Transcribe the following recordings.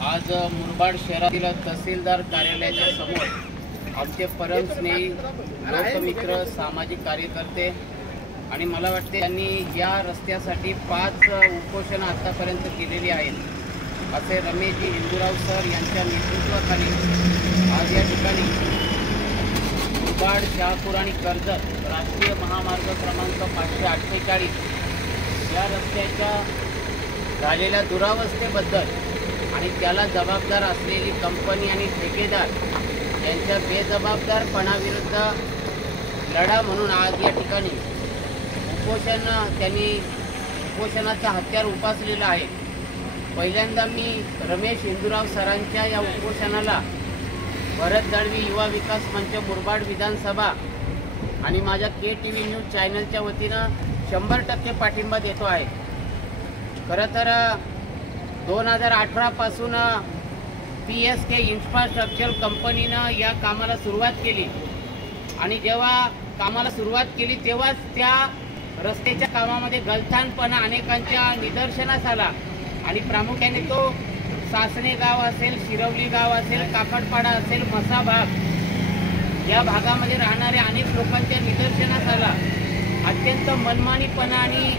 आज मुरबाड शहरातील तहसीलदार कार्यालयाच्या समोर आमचे परमस्नेही लोकमित्र सामाजिक कार्यकर्ते आणि मला वाटते त्यांनी या रस्त्यासाठी 5 उपोषण आतापर्यंत केलेली आहेत। असे रमेशजी हिंदूराव सर यांच्या नेतृत्वाखाली आज या ठिकाणी मुरबाड शहापूर आणि कर्जत राष्ट्रीय महामार्ग क्रमांक 548 या रस्त्याच्या झालेल्या दुरावस्थेबद्दल आणि त्याला जबाबदार असलेली कंपनी आणि ठेकेदार यांच्या बेजबाबदारपणाविरुद्ध लढा म्हणून आज या ठिकाणी उपोषणाचं हत्यार उपासलेलं आहे। पहिल्यांदा मी रमेश हिंदूराव सरांच्या या उपोषणाला भरत दळवी युवा विकास मंच मुरबाड विधानसभा आणि माझ्या KTV न्यूज चॅनलच्या वतीनं 100% पाठिंबा देतो आहे। खरं तर 2018 पासून PSK इन्फ्रास्ट्रक्चर कंपनीनं या कामाला सुरुवात केली आणि जेव्हा कामाला सुरुवात केली तेव्हाच त्या रस्त्याच्या कामामध्ये गलथानपणा अनेकांच्या निदर्शनास आला आणि प्रामुख्याने तो सासणे गाव असेल, शिरवली गाव असेल, काकडपाडा असेल, मसा भाग या भागामध्ये राहणाऱ्या अनेक लोकांच्या निदर्शनास आला। अत्यंत मनमानीपणा आणि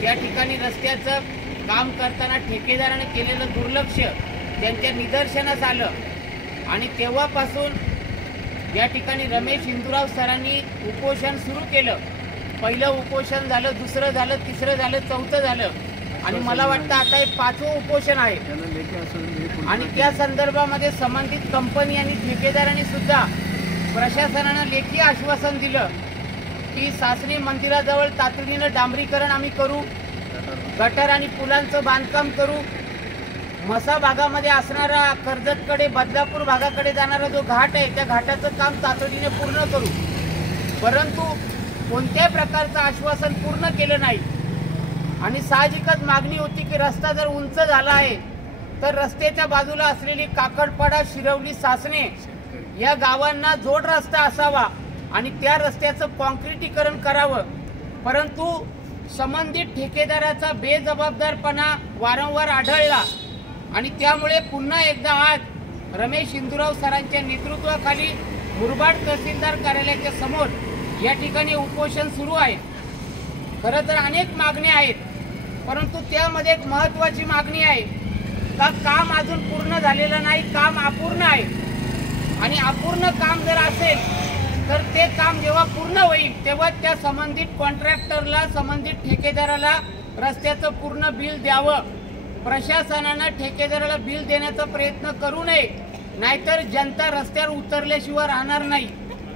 त्या ठिकाणी रस्त्याचं काम करताना ठेकेदाराने केलेलं दुर्लक्ष त्यांच्या निदर्शनास आलं आणि तेव्हापासून या ठिकाणी रमेश हिंदूराव सरांनी उपोषण सुरू केलं। पहिलं उपोषण झालं, दुसरं झालं, तिसरं झालं, चौथं झालं आणि मला वाटतं आता हे 5वं उपोषण आहे आणि त्या संदर्भामध्ये संबंधित कंपनी आणि ठेकेदारांनी सुद्धा प्रशासनानं लेखी आश्वासन दिलं की सासणी मंदिराजवळ तातडीनं डांबरीकरण आम्ही करू, गटर आणि पुलांचं बांधकाम करू, मसा भागामध्ये असणारा कर्जतकडे बदलापूर भागाकडे जाणारा जो घाट आहे त्या घाटाचं काम तातडीने पूर्ण करू। परंतु कोणत्याही प्रकारचं आश्वासन पूर्ण केलं नाही आणि साहजिकच मागणी होती की रस्ता जर उंच झाला आहे तर रस्त्याच्या बाजूला असलेली काकडपाडा, शिरवली, सासणे या गावांना जोड रस्ता असावा आणि त्या रस्त्याचं कॉन्क्रिटीकरण करावं। परंतु संबंधित ठेकेदाराचा बेजबाबदारपणा वारंवार आढळला आणि त्यामुळे पुन्हा एकदा आज रमेश हिंदूराव सरांच्या नेतृत्वाखाली मुरबाड तहसीलदार कार्यालयाच्या समोर या ठिकाणी उपोषण सुरू आहे। खरं तर अनेक मागण्या आहेत, परंतु त्यामध्ये एक महत्त्वाची मागणी आहे का काम अजून पूर्ण झालेलं नाही, काम अपूर्ण आहे आणि अपूर्ण काम जर असेल तर ते काम जेव्हा पूर्ण होईल तेव्हा त्या संबंधित कॉन्ट्रॅक्टरला, संबंधित ठेकेदाराला रस्त्याचं पूर्ण बिल द्यावं। प्रशासनानं ठेकेदाराला बिल देण्याचा प्रयत्न करू नये, नाहीतर जनता रस्त्यावर उतरल्याशिवाय राहणार नाही।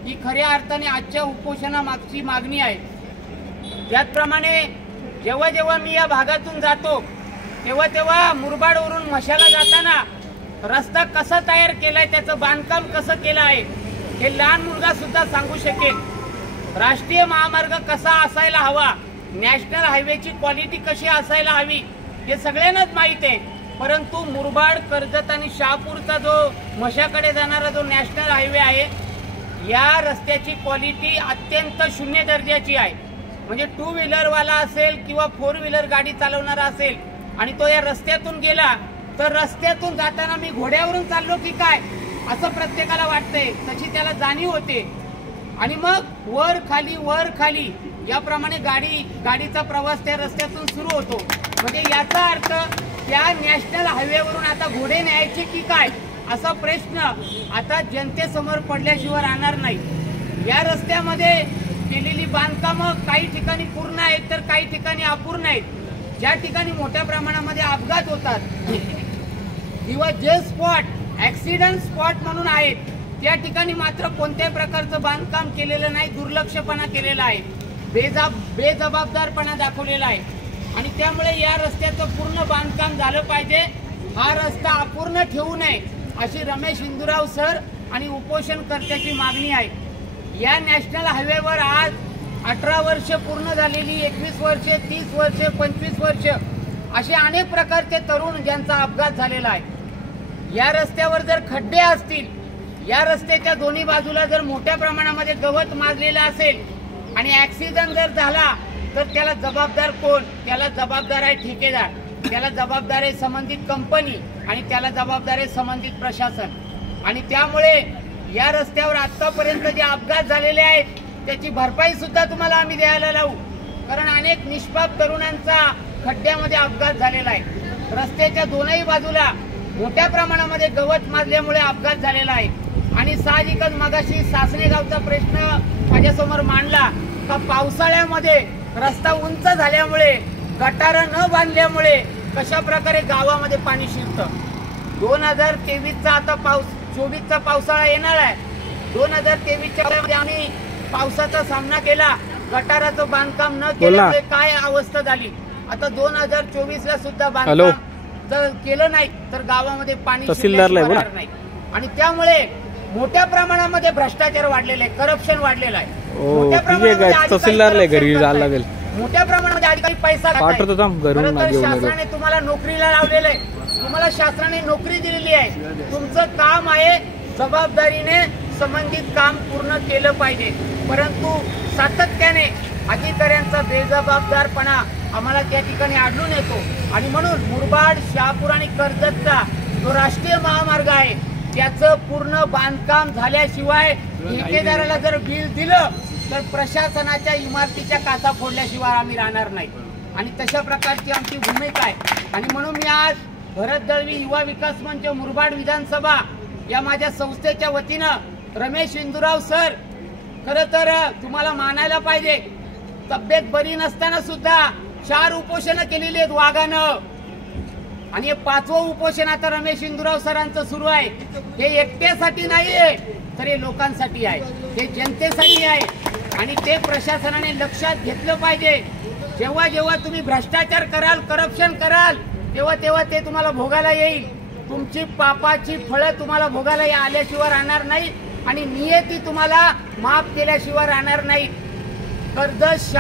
ही खऱ्या अर्थाने आजच्या उपोषणामागची मागणी आहे। त्याचप्रमाणे जेव्हा जेव्हा मी या भागातून जातो तेव्हा मुरबाडवरून मशाला जाताना रस्ता कसा तयार केलाय, त्याचं बांधकाम कसं केलं आहे हे लहान मुलगा सुद्धा सांगू शकेल। राष्ट्रीय महामार्ग कसा असायला हवा, नॅशनल हायवेची क्वालिटी कशी असायला हवी हे सगळ्यांनाच माहित आहे, परंतु मुरबाड, कर्जत आणि शहापूरचा जो मशाकडे जाणारा जो नॅशनल हायवे आहे या रस्त्याची क्वालिटी अत्यंत शून्य दर्जाची आहे। म्हणजे 2 व्हीलरवाला असेल किंवा 4 व्हीलर गाडी चालवणारा असेल आणि तो या रस्त्यातून गेला तर रस्त्यातून जाताना मी घोड्यावरून चाललो की काय असं प्रत्येकाला वाटतंय, तशी त्याला जाणीव होते आणि मग वर खाली याप्रमाणे गाडीचा प्रवास त्या रस्त्यातून सुरू होतो। म्हणजे याचा अर्थ त्या नॅशनल हायवेवरून आता घोडे न्यायचे की काय असा प्रश्न आता जनतेसमोर पडल्याशिवाय राहणार नाही। या रस्त्यामध्ये केलेली बांधकामं काही ठिकाणी पूर्ण आहेत तर काही ठिकाणी अपूर्ण आहेत। ज्या ठिकाणी मोठ्या प्रमाणामध्ये अपघात होतात किंवा जे स्पॉट ऍक्सिडेंट स्पॉट म्हणून आहेत त्या ठिकाणी मात्र कोणत्याही प्रकारचं बांधकाम केलेलं नाही, दुर्लक्षपणा केलेला आहे, बेजबाबदारपणा दाखवलेला आहे आणि त्यामुळे या रस्त्याचं पूर्ण बांधकाम झालं पाहिजे। हा रस्ता अपूर्ण ठेवू नये अशी रमेश हिंदूराव सर आणि उपोषणकर्त्याची मागणी आहे। या नॅशनल हायवेवर आज 18 वर्ष पूर्ण झालेली, 21 वर्षे, 30 वर्षे, 25 वर्ष असे अनेक प्रकारचे तरुण ज्यांचा अपघात झालेला आहे। या रस्त्यावर जर खड्डे असतील, या रस्त्याच्या दोन्ही बाजूला जर मोठ्या प्रमाणामध्ये गवत माजलेलं असेल आणि ऍक्सिडेंट जर झाला तर त्याला जबाबदार कोण? त्याला जबाबदार आहे ठेकेदार। त्याला जबाबदार आहे संबंधित कंपनी आणि त्याला जबाबदार आहे संबंधित प्रशासन। आणि त्यामुळे या रस्त्यावर आतापर्यंत जे अपघात झालेले आहेत त्याची भरपाई सुद्धा तुम्हाला आम्ही द्यायला लावू, कारण अनेक निष्पाप तरुणांचा खड्ड्यामध्ये अपघात झालेला आहे। रस्त्याच्या दोनही बाजूला मोठ्या प्रमाणामध्ये गवत माजल्यामुळे अपघात झालेला आहे। आणि साहजिकच मगाशी सासणे गावचा प्रश्न माझ्यासमोर मांडला का पावसाळ्यामध्ये रस्ता उंच झाल्यामुळे गटार न बांधल्यामुळे कशा प्रकारे गावामध्ये पाणी शिरतं। 2023चा आता 24चा पावसाळा येणार आहे। 2023च्या मध्ये आम्ही पावसाचा सामना केला, गटाराचं बांधकाम न केल्यामुळे काय अवस्था झाली। आता 2024ला सुद्धा बांधकाम जर केलं नाही तर गावामध्ये पाणी शिरणार नाही। आणि त्यामुळे मोठ्या प्रमाणामध्ये भ्रष्टाचार वाढलेला आहे, करप्शन वाढलेलं आहे। मोठ्या प्रमाणामध्ये अधिकारी पैसा शासनाने तुम्हाला नोकरीला लावलेलं आहे, तुम्हाला शासनाने नोकरी दिलेली आहे। तुमचं काम आहे जबाबदारीने संबंधित काम पूर्ण केलं पाहिजे, परंतु सातत्याने अधिकाऱ्यांचा बेजबाबदारपणा आम्हाला त्या ठिकाणी आढळून येतो। आणि म्हणून मुरबाड, शहापूर आणि कर्जतचा जो राष्ट्रीय महामार्ग आहे त्याचं पूर्ण बांधकाम झाल्याशिवाय ठेकेदाराला जर बिल दिलं तर प्रशासनाच्या इमारतीच्या काचा फोडल्याशिवाय आम्ही राहणार नाही। आणि तशा प्रकारची आमची भूमिका आहे। आणि म्हणून मी आज भरत दळवी युवा विकास मंच मुरबाड विधानसभा या माझ्या संस्थेच्या वतीनं रमेश इंदुराव सर, खरं तर तुम्हाला मानायला पाहिजे, तब्येत बरी नसताना सुद्धा 4 उपोषणं केलेली आहेत वाघानं। आणि हे 5वं उपोषण आता रमेश इंदुराव सरांचं सुरू आहे। हे एकट्यासाठी नाहीये तर हे लोकांसाठी आहे, हे जनतेसाठी आहे। आणि ते प्रशासनाने लक्षात घेतलं पाहिजे। जेव्हा जेव्हा तुम्ही भ्रष्टाचार कराल, करप्शन कराल, तेव्हा तेव्हा ते तुम्हाला भोगायला येईल। तुमची पापाची फळं तुम्हाला भोगायला आल्याशिवाय राहणार नाही आणि नियती तुम्हाला माफ केल्याशिवाय राहणार नाही। कर्जत,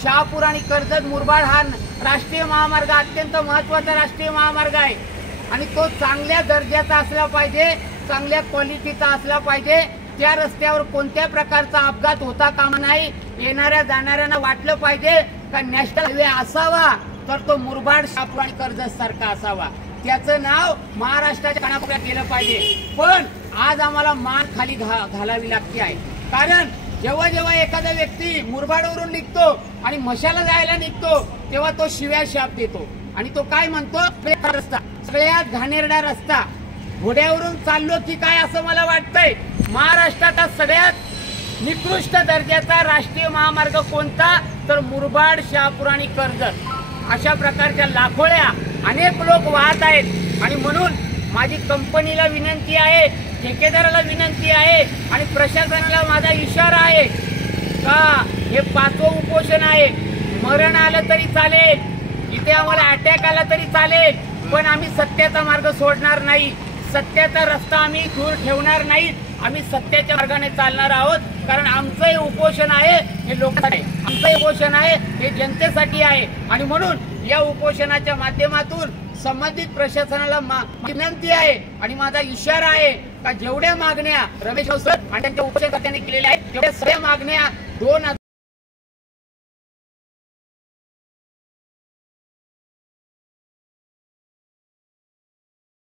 शहापूर आणि कर्जत मुरबाड हा राष्ट्रीय महामार्ग अत्यंत महत्वाचा राष्ट्रीय महामार्ग आहे। आणि तो चांगल्या दर्जाचा असला पाहिजे, चांगल्या क्वालिटीचा असला पाहिजे। त्या रस्त्यावर कोणत्या प्रकारचा अपघात होता कामा नाही। येणाऱ्या जाणाऱ्यांना वाटलं पाहिजे का नॅशनल हायवे असावा तर तो मुरबाड, शहापूर आणि कर्जत सारखा असावा, त्याचं नाव महाराष्ट्राच्या कानाकोपऱ्यात गेलं पाहिजे। पण आज आम्हाला मान खाली घालावी लागते आहे, कारण जेव्हा जेव्हा एखादा व्यक्ती मुरबाडवरून निघतो आणि मशाला जायला निघतो तेव्हा तो शिव्या शाप देतो आणि तो काय म्हणतो, रस्ता सगळ्यात घाणेरडा रस्ता, घोड्यावरून चाललो की काय असं मला वाटतंय। महाराष्ट्राचा सगळ्यात निकृष्ट दर्जाचा राष्ट्रीय महामार्ग कोणता तर मुरबाड, शहापूर आणि कर्जत। अशा प्रकारच्या लाखोळ्या अनेक लोक वाहत आहेत। आणि म्हणून माझी कंपनीला विनंती आहे, ठेकेदाराला विनंती आहे आणि प्रशासनाला माझा इशारा आहे का हे 5वं उपोषण आहे, मरण आलं तरी चालेल, इथे आम्हाला अटॅक आला तरी चालेल, पण आम्ही सत्याचा मार्ग सोडणार नाही, सत्याचा रस्ता आम्ही दूर ठेवणार नाही। आम्ही सत्याच्या मार्गाने चालणार आहोत, कारण आमचं हे उपोषण आहे हे लोकांसाठी, आमचं हे उपोषण आहे हे जनतेसाठी आहे। आणि म्हणून या उपोषणाच्या माध्यमातून संबंधित प्रशासनाला विनंती आहे आणि माझा इशारा आहे का जेवढ्या मागण्या रमेश सर आणि त्यांच्या उपोषणकर्त्यांनी केलेल्या आहेत तेवढ्या सगळ्या मागण्या